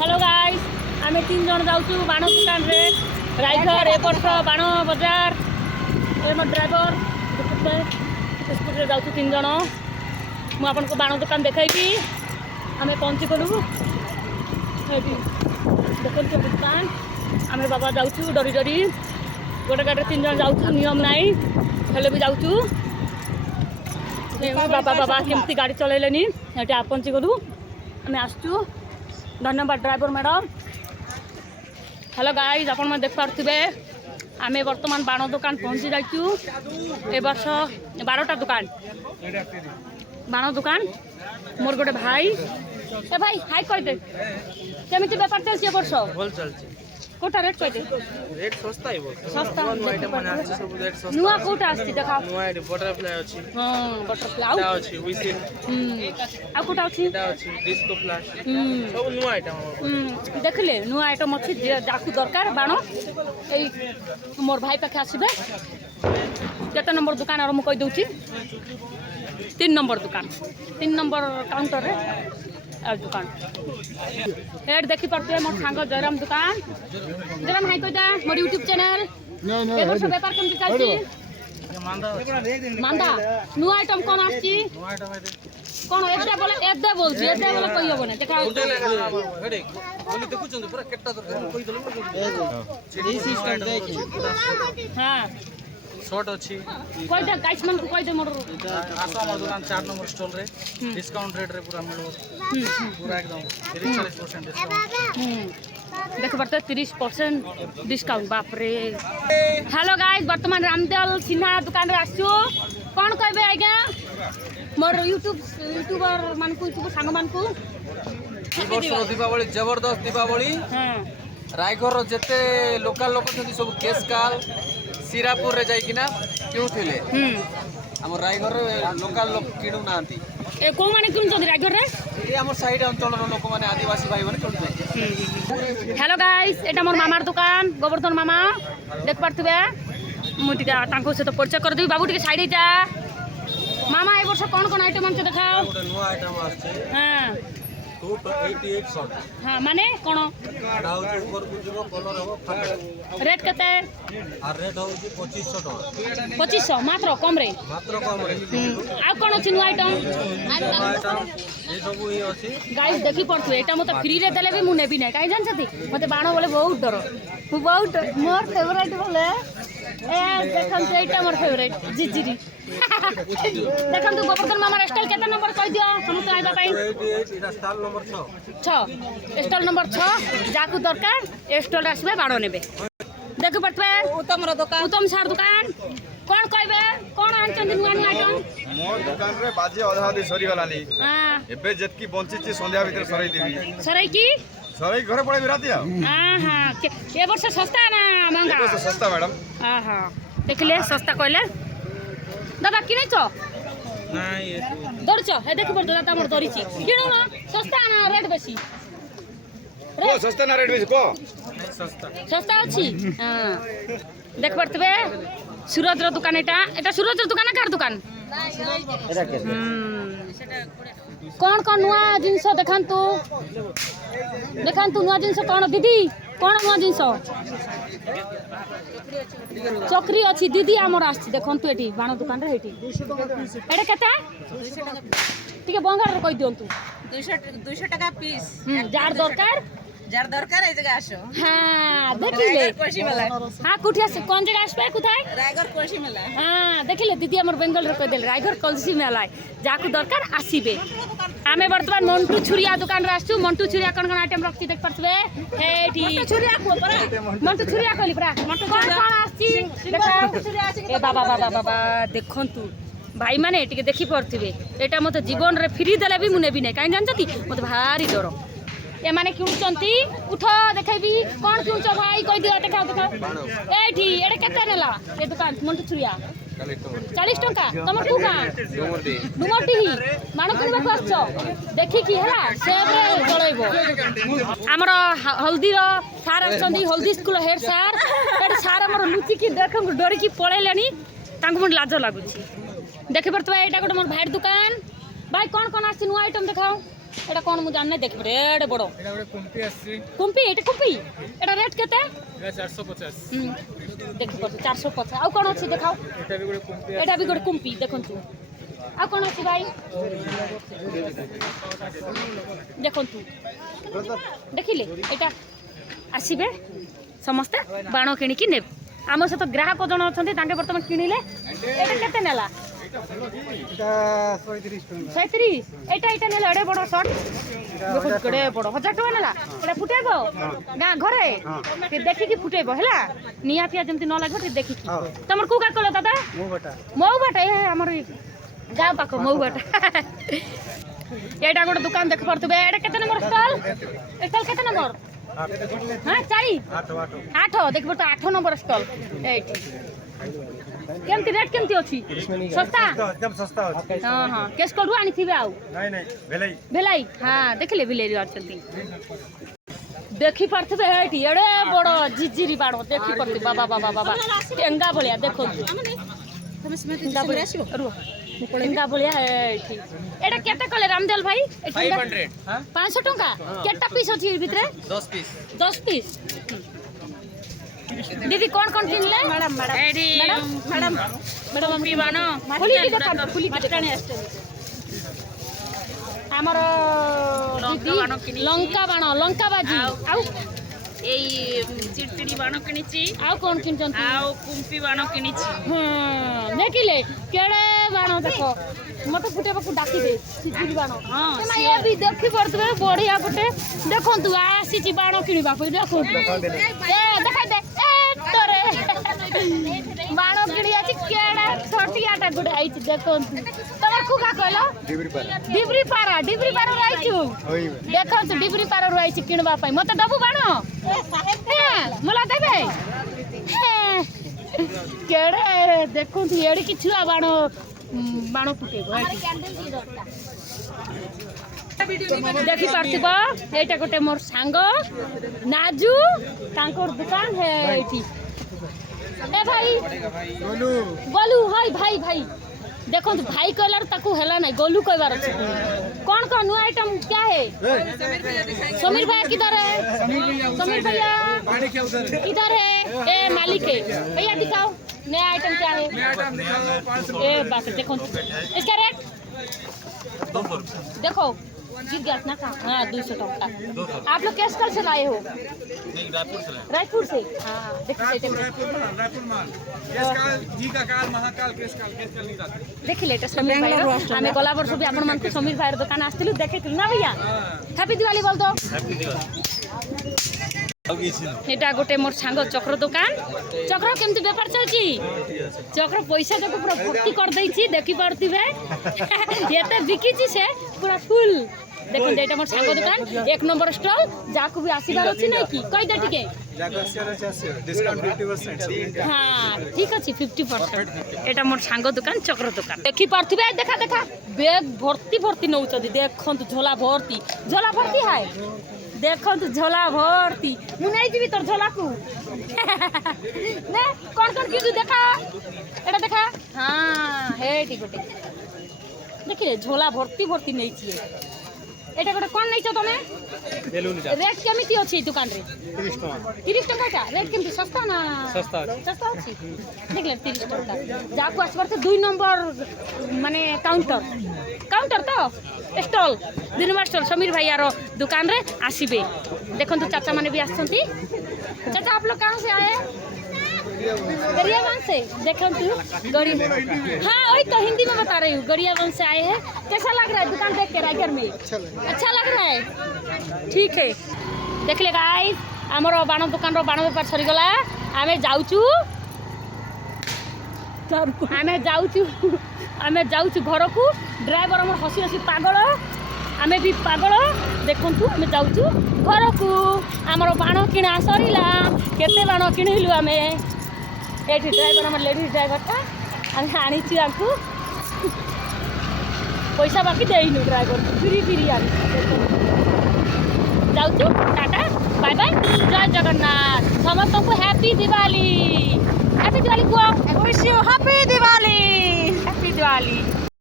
Hello guys आम 3 जन जाऊँ बाण दुकान रे रायघर ए वर्ष बाण बजार मो ड्राइवर स्कूटी जाऊँ 3 जन मुझे बाण दुकान देखी आम पहुँची गलु देखो दुकान आम बाबा जाऊँ डरी डरी गोटे गाड़ी 3 जन जाऊँ नियम नाई हेले भी जाऊँ बाबा बाबा केमती गाड़ी चलैले ये पहुँची गलु आम आसचु धन्यवाद ड्राइवर मैडम। हेलो गाइस आपण मैं देख पारे आम बर्तमान बाण दुकान पहुँची जाइचु ए वर्ष 12टा दुकान बाण दुकान मोर गोटे भाई ए भाई हाई कहते केमिति बेपार चलछि ए वर्ष भल चलछि कोटा रेट कहते रेट सस्ता है सस्ता आइटम माने आछि सब रेट सस्ता नुआ कोटा आछि देखा नुआ एडी बटरफ्लाई अछि हां बटरफ्लाई आउ अछि व्हिसिल आ कोटा अछि एटा अछि डिस्को फ्लैश सब नुआ आइटम देखले नुआ आइटम अछि जाकू दरकार बाण ए मोर भाई पाखे आसीबे केते नंबर दुकान और मु कहि दउची 3 नंबर दुकान 3 नंबर काउंटर रे दुकान हेड देखी पारे मोर सांग जयराम दुकान जयराम हाई कइदा मोर यूट्यूब चैनल ए वर्ष व्यापार केमति चलछि मांदा नुआ आइटम कोन आछि नुआ आइटम कोन एदे बोलछि एदे बोले कहि होबो नै देखा हेडे बोली देखु छन पूरा केट्टा दरकार कहि देलु ए सिस्टम देखि हां शॉर्ट अछि कोइ दे गाइस मन को कोइ दे मोर आसा हमर दुकान 4 नंबर स्टॉल रे डिस्काउंट रेट रे पूरा मिलबो पूरा एकदम 40% डिस्काउंट देख पारे 30% डिस्काउंट बाप रे। हेलो गाइस वर्तमान रामदेव सिन्हा दुकान रे आसु कोन कहबे आज्ञा मोर यूट्यूबर मान को सांग मान को दीपावली जबरदस्त दीपावली हां रायघर रो जते लोकल लोक छथि सब केसकाल सीरापुर रे जाई किना किउथिले हम रायघर लोकल लोक किणु नांती ए को माने किनु चंदी रायघर रे ए हमर साइड अंचल रो लोक माने आदिवासी भाई माने किणु। हेलो गाइस एटा मोर मामार दुकान गोवर्धन मामा देख पारथबे मु टिका तांको से तो परिचय कर देबी बाबू टिके साइड जा मामा ए वर्ष कोन कोन आइटम आछे देखाओ गोटे नुवा आइटम आछे हां 288 शॉट हां माने कोन डाउ ऊपर को जको कलर हो रेट कते आ रेट हो 2500 टका 2500 मात्र कम रे आ कोन अछि नु आइटम ए सब ही अछि गाइस देखि पड़थु एटा मते फ्री रे देले भी मु नेबी नै काई जान छथि मते बाण बोले बहुत डर मु बहुत मोर फेवरेट बोले ए देखन से एटा मोर फेवरेट जिजिरी देखन तू गोवर्धन मामा स्टाइल केते नंबर कह दियो हम तो आइबा पई 88 इटा स्टॉल नंबर 6 स्टॉल नंबर 6 जाकू दरकार ए स्टॉल आसबे बाण नेबे देख पड़थबे उत्तम रो दुकान उत्तम सार दुकान कोन कहबे कोन आनचंदी नुआ नुआ आइटम मोर दुकान रे बाजे अधा आधी सरी गलानी हां एबे जेतकी बंचिची संध्या भीतर सराई देबी सराई की सराई घरे पड़े राती आ हां हां ए वर्ष सस्ता ना महंगा ए वर्ष सस्ता मैडम हां हां देखले सस्ता कहले दादा किनै छ নাই दरछ हे देखि पड़ दादा हमर दरिछि किनु ना सस्ता ना रेट बेसी को सस्ता ना रेट बेसी को सस्ता अछि हां देख पड़तबे सूरज रो दुकान एटा सूरज रो दुकान कार दुकान एटा के कोन कोन नुआ जिंस देखांतु नुआ जिंस कोन दीदी कोन नुआ जिंस चक्री अछि दीदी हमर आछि देखंतु एठी बाण दुकान रे एठी एटा केता 200 टका ठीक है बंगार रो कहि दियंतु 200 टका पीस जार दरकार ए जगह आसो हां देखिले कोशी मेला हां कुठिया से कोन जगह आसबे कुथाय रायगढ़ कोशी मेला हां देखिले दीदी हमर बेंगल रो कहि देल रायगढ़ कोशी मेला जाकू दरकार आसीबे आमे वर्तमान मंटू छुरिया दुकान रे आसु मंटू छुरिया कोन कोन आइटम रखछि देख परसबे हेठी छुरिया को परा मंटू छुरिया कहली परा मंटू कोन कोन आछि देखा ए बाबा बाबा बाबा देखंतु भाई माने टिके देखि परथिबे एटा मते जीवन रे फ्री देले भी मु नेबी नै काई जानछती मते भारी डर ए माने किउचंती उठ देखैबी कोन किउच भाई कहि दियो देखाओ एठी एडे केते नेला ए दुकान मंटू छुरिया 40 टका तमर तू का डुमरटी ही मानो किनबे करछ देखि की हला सेब रे जळैबो हमर हल्दी रो सार आछंदी हल्दी स्कूल हेड सार एडे सार हमर लुचि की देखम डरी की पळैलेनी तांको मन लाज लागुची देखि परतबा एटा गोटे मोर भाई दुकान भाई कौन कौन आछि नुआ आइटम देखाओ এটা কোন মু জানি দেখবে রেড বড় এটা ଗୋଟେ କୁମ୍ପି ଆସିଛି কুম্পি এটা কুম্পি এটা রেট কেতে এটা 450 দেখি পড়ছে 450 ଆଉ কোন ଅଛି দেখাও এটা ବି ଗୋଟେ କୁମ୍ପି এটা ବି ଗୋଟେ କୁମ୍ପି ଦେଖନ୍ତୁ ଆଉ কোন ଅଛି ଭାଇ ଦେଖନ୍ତୁ ଦେଖିଲେ এটা ଆସିବେ ସମସ୍ତେ ବାଣ କିଣିକି ନେବେ ଆମ ସହିତ ଗ୍ରାହକ ଜଣ ଅଛନ୍ତି ତାଙ୍କେ ବର୍ତ୍ତମାନ କିଣିଲେ এটা କେତେ ନେଲା এটা 37 এটা এটা নেলা এড়ে বড় শট দেখুন কেড়ে বড় 1000 টাকা নেলা এটা ফুটেব গাঁ ঘরে ଦେଖିକି ফুটেব হেলা নিয়া পিয়া যেমতি ন লাগবে তে ଦେଖିକି তোমার কু কাকল দাদা মৌ বাটা এ আমার গাঁ পাখ মৌ বাটা এটা গোটে দোকান দেখি পারতুবে এটা কেতে নম্বর স্টল স্টল কেতে নম্বর হ্যাঁ 4 8 দেখব তো 8 নম্বর স্টল এইটি কেমতি রেট কেমতি ଅଛି সস্তা একদম সস্তা আছে হ্যাঁ হ্যাঁ কেস কোডু আনিথিবে আউ নাই নাই ভেলাই বেলাই হ্যাঁ দেখিলে বিলেরি অଛନ୍ତି দেখি পারথিবে এইটি এড়ে বড় জিজিরি বাড় দেখি পারথি বাবা বাবা বাবা টেঙ্গা ভলিয়া দেখো টেঙ্গা ভলিয়া রুহ টেঙ্গা ভলিয়া এইটি এটা কেতে কলে রামদেল ভাই 500 500 টাকা কেটা পিস ଅଛି ভিতরে 10 পিস 10 পিস दीदी कौन कौन Kinley madam madam madam madam mummy Bano खुली की दुकान खुली की दुकान हमर दीदी लंका बाजी आउ এই চিড়চিড়ি বাণ কিনেছি आउ कौन किनचन ଆଉ କୁମ୍ପି ବାଣ କିଣିଛି हां देखिले केड़े बाण देखो मते फुटे बकु डाकी दे सिजिरी बाण हां ना ये भी देखि पड़तबे बढ़िया गोटे देखंतु आसी ची बाण किनिबा को देखो ए देखाइ दे ए तोरे बाण किनी आछि केड़ा छोटियाटा गुडे आइछि देखंतु तमर कुका कहलो डिबरी पारा आइछु देखंतु डिबरी पारा आइछि किनबा पई मते दबु बाण मला देबे केड़े देखंतु एड़ी कि छुआ बाण बाण फुटेबो देखि पारथिब एटा गोटे मोर सांग नाजू तांकोर दुकान है एठी ए भाई गोलू हाय भाई भाई देखो भाई कहलार ताकू हेला नहीं गोलू कहबार अछि कौन कौन न्यू आइटम क्या है समीर भैया किधर है समीर भैया किधर है ए मालिक है भैया दिखाओ नया आइटम क्या है ए बात देखो इसका रेट देखो जीत गया ना हाँ 200 टका आप लोग कैसे कल से लाए हो रायपुर से हाँ देखिए समीर भाई आम गला वर्ष भी आपण मानक समीर भाई दुकान आसलु देखे ना भैया हैप्पी दिवाली बोल दो এটা গোটে মোর সাঙ্গ চক্র দোকান চক্র কেমতি ব্যাপার চলছি চক্র পয়সা যাক পুরো ভর্তি করে দেইছি দেখি পারতিবে এতে বিকিছি সে পুরো ফুল দেখুন এটা মোর সাঙ্গ দোকান এক নম্বর স্টল যাকু भी আসিবার আছে নাই কি কই দে টিকে যাকু আসিবার আছে ডিসকাউন্ট 50% হ্যাঁ ঠিক আছে 50% এটা মোর সাঙ্গ দোকান চক্র দোকান দেখি পারতিবে দেখা দেখা ব্যাগ ভর্তি ভর্তি নউচদি দেখন্তু ঝোলা ভর্তি হায় देखो झोला भर्ती मुझे जी तोर झोला को ने कौन कौन किदु देखा एटा देखा हाँ हेटी गोटे देखिए झोला भर्ती भर्ती नहीं छिए एटा गोटे कौन नहीं तमे रेट केमिति अछि दुकान रे 30 टका रेट केमिति सस्ता ना सस्ता अछि देखले 30 टका जाकू आसबार तो 2 नंबर माने काउंटर तो स्टॉल 2 नंबर स्टॉल समीर भाई यार दुकान रे आसीबे देखो चाचा माने भी आछंती चाचा आप लोग कहां से आए गरियाबंद से देखो हाँ वही तो हिंदी में बता रही हूँ गरियाबंद से आए हैं कैसा लग रहा है दुकान देख के रायगढ़ में अच्छा लग रहा है ठीक है देख ले गाइस आमर बाण दुकान रो बाण बेपार सरीगला आमे जाउचू घर को ड्राइवर हमर हसी हसी पागल आमे भी पागल देखंतु आमे जाउचू घर को आमर बाण किना सरीला केते बाण किनिलु आमे एठी ड्राइवर हमर लेडीज ड्राइवर था आमे आनीचू आकू पैसा बाकी देइनु ड्राइवर को फ्री आनी जाउचू टाटा बाय बाय जय जगन्नाथ समस्त को हैप्पी दिवाली को विश यू हैप्पी दिवाली